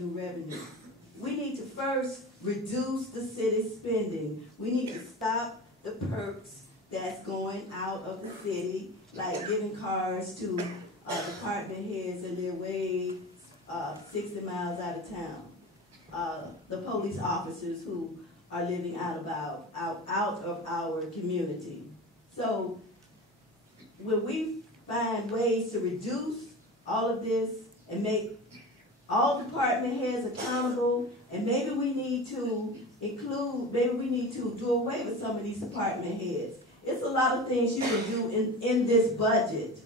in revenue. We need to first reduce the city's spending. We need to stop the perks that's going out of the city, like giving cars to department heads and they're way 60 miles out of town. The police officers who are living out of our community. So when we find ways to reduce all of this and make all department heads accountable, and maybe we need to do away with some of these department heads. It's a lot of things you can do in this budget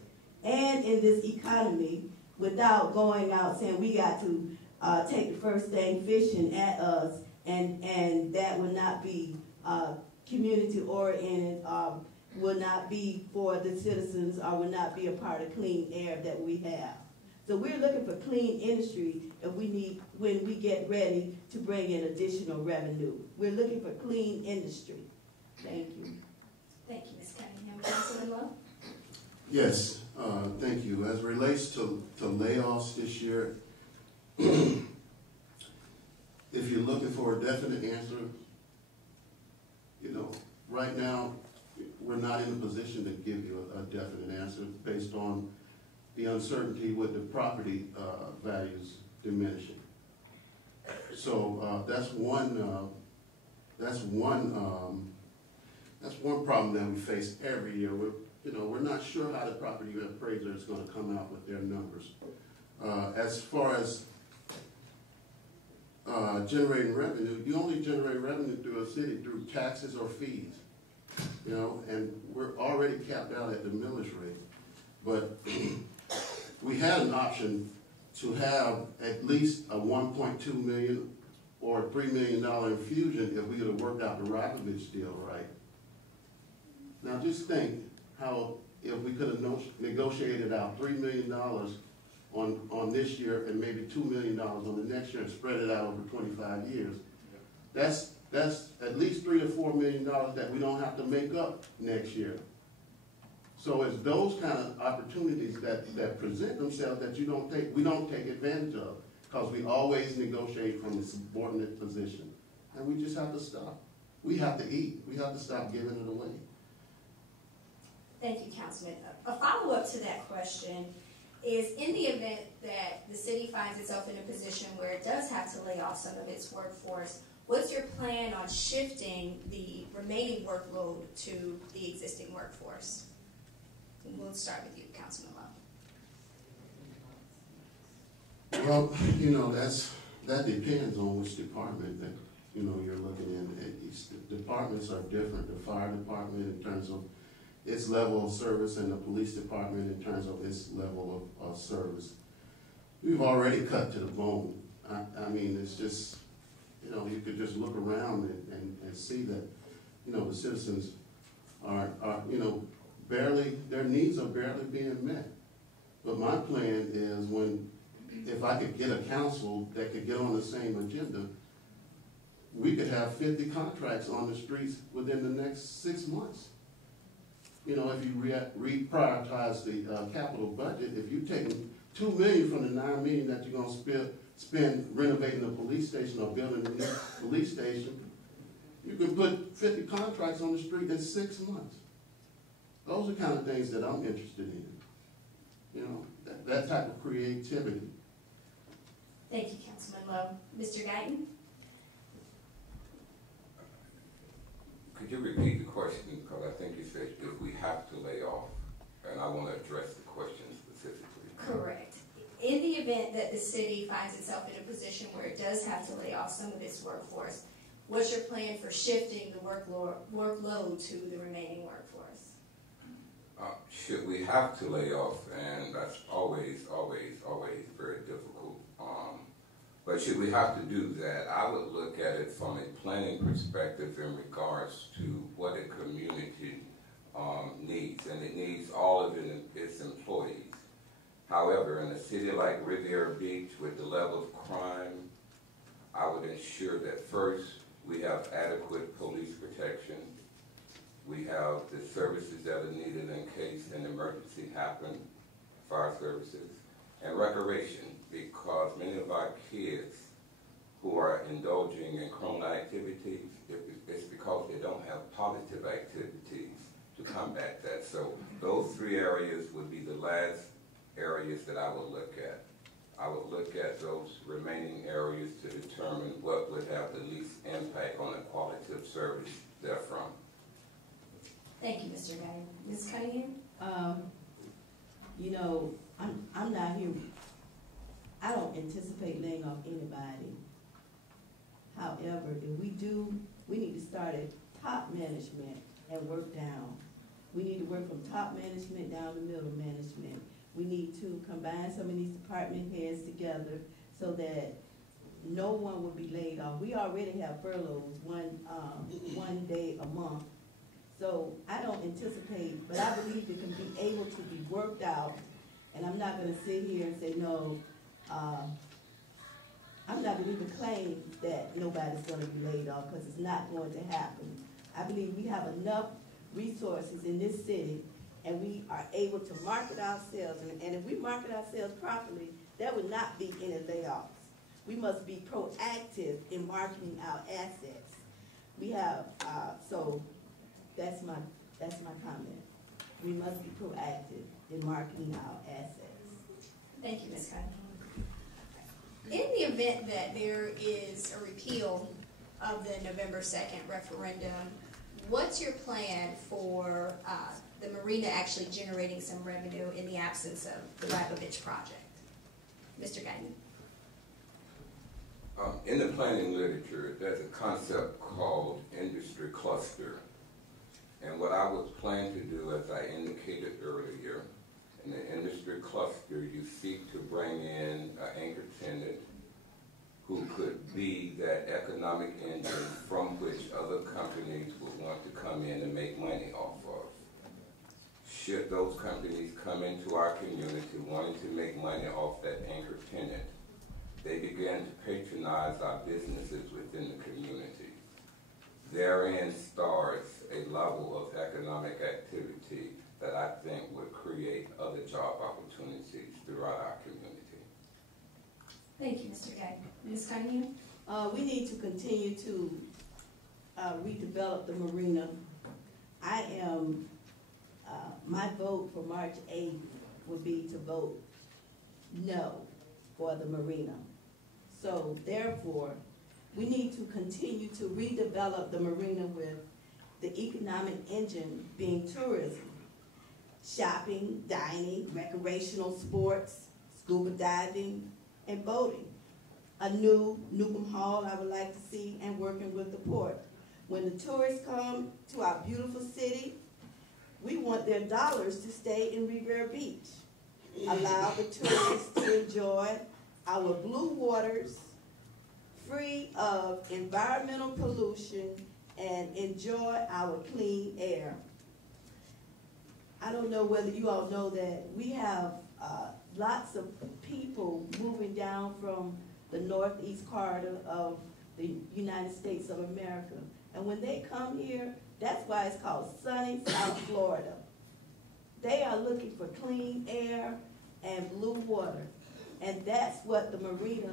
and in this economy without going out saying we got to take the first thing fishing at us, and that would not be community oriented, will not be for the citizens, or will not be a part of clean air that we have. So we're looking for clean industry, and when we get ready to bring in additional revenue. We're looking for clean industry. Thank you. Thank you, Ms. Cunningham. Councilman Lowe? Yes, thank you. As it relates to layoffs this year, if you're looking for a definite answer, right now, we're not in a position to give you a definite answer based on the uncertainty with the property values diminishing. So that's one problem that we face every year. We're not sure how the property appraiser is going to come out with their numbers. As far as generating revenue, you only generate revenue through a city through taxes or fees. And we're already capped out at the millage rate. But we had an option to have at least a $1.2 million or a $3 million infusion if we could have worked out the Rakovich deal right. Now just think how if we could have negotiated out $3 million on this year and maybe $2 million on the next year and spread it out over 25 years. That's at least $3 to $4 million that we don't have to make up next year. So it's those kind of opportunities that present themselves that we don't take advantage of, because we always negotiate from a subordinate position. And we just have to stop. We have to eat. We have to stop giving it away. Thank you, Councilman. A follow-up to that question is, in the event that the city finds itself in a position where it does have to lay off some of its workforce, what's your plan on shifting the remaining workload to the existing workforce? And we'll start with you, Councilman Lowe. Well, that depends on which department that you're looking in. Each departments are different. The fire department in terms of its level of service, and the police department in terms of its level of service. We've already cut to the bone. I mean, it's just, you could just look around and see that, the citizens are barely, their needs are barely being met. But my plan is if I could get a council that could get on the same agenda, we could have 50 contracts on the streets within the next 6 months. If you reprioritize the capital budget, if you're taking $2 million from the $9 million that you're going to spend renovating the police station or building a new police station, you can put 50 contracts on the street in 6 months. Those are kind of things that I'm interested in. That type of creativity. Thank you, Councilman Lowe. Mr. Guyton? Could you repeat the question? Because I think you said if we have to lay off, and I want to address the question specifically. Correct. In the event that the city finds itself in a position where it does have to lay off some of its workforce, what's your plan for shifting the workload to the remaining workforce? Should we have to lay off, and that's always very difficult. But should we have to do that, I would look at it from a planning perspective in regards to what a community needs, and it needs all of its employees. However, in a city like Riviera Beach, with the level of crime, I would ensure that first we have adequate police protection. We have the services that are needed in case an emergency happens, fire services, and recreation, because many of our kids indulging in criminal activities, it's because they don't have positive activities to combat that. So those three areas would be the last areas that I would look at. I would look at those remaining areas to determine what would have the least impact on the quality of service therefrom. Thank you, Mr. Guy. Ms. Cunningham? You know, I'm not here, I don't anticipate laying off anybody. However, if we do, we need to start at top management and work down. We need to work from top management down to middle management. We need to combine some of these department heads together so that no one will be laid off. We already have furloughs, one day a month. So I don't anticipate, but I believe it can be able to be worked out. And I'm not gonna sit here and say, no, I'm not gonna even claim that nobody's gonna be laid off, because it's not going to happen. I believe we have enough resources in this city, and we are able to market ourselves. And if we market ourselves properly, there would not be any layoffs. We must be proactive in marketing our assets. We have, so that's my comment. We must be proactive in marketing our assets. Thank you, Ms. Cunningham. In the event that there is a repeal of the November 2nd referendum, what's your plan for the marina actually generating some revenue in the absence of the Rabovich project? Mr. Guyton. In the planning literature, there's a concept called industry cluster. And what I was planning to do, as I indicated earlier, in the industry cluster, you seek to bring in an anchor tenant who could be that economic engine from which other companies would want to come in and make money off of. Should those companies come into our community wanting to make money off that anchor tenant, they began to patronize our businesses within the community. Therein starts a level of economic activity that I think would create other job opportunities throughout our community. Thank you, Mr. Guyton. Ms. Cunningham? We need to continue to redevelop the marina. I am, my vote for March 8th would be to vote no for the marina. So therefore, we need to continue to redevelop the marina with the economic engine being tourism, shopping, dining, recreational sports, scuba diving, and boating. A new Newcomb Hall I would like to see, and working with the port. When the tourists come to our beautiful city, we want their dollars to stay in Riviera Beach. Allow the tourists to enjoy our blue waters, free of environmental pollution, and enjoy our clean air. I don't know whether you all know that we have lots of people moving down from the northeast corridor of the United States of America. And when they come here, that's why it's called sunny South Florida. They are looking for clean air and blue water. And that's what the marina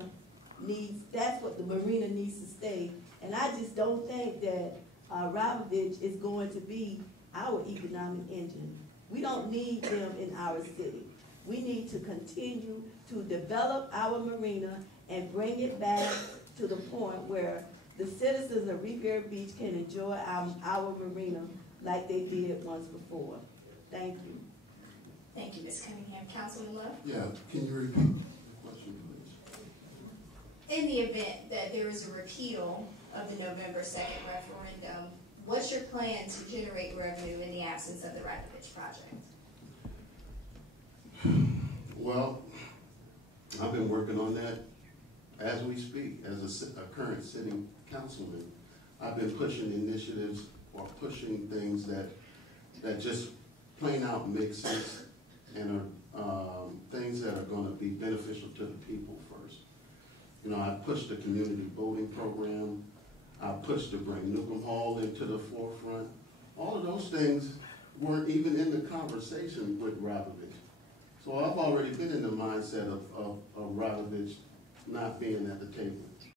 needs, that's what the marina needs to stay. And I just don't think that Rabovich is going to be our economic engine. We don't need them in our city. We need to continue to develop our marina and bring it back to the point where the citizens of Riviera Beach can enjoy our marina like they did once before. Thank you. Thank you, Ms. Cunningham. Councilman Love? Yeah, can you repeat the question, please? In the event that there is a repeal of the November 2nd referendum, what's your plan to generate revenue in the absence of the Rabovich project? Well, I've been working on that as we speak. As a current sitting councilman, I've been pushing initiatives or pushing things that just plain out make sense and are things that are going to be beneficial to the people first. You know, I pushed the community voting program. I pushed to bring Newcomb Hall into the forefront. All of those things weren't even in the conversation with Rabovich. So I've already been in the mindset of Rabovich not being at the table.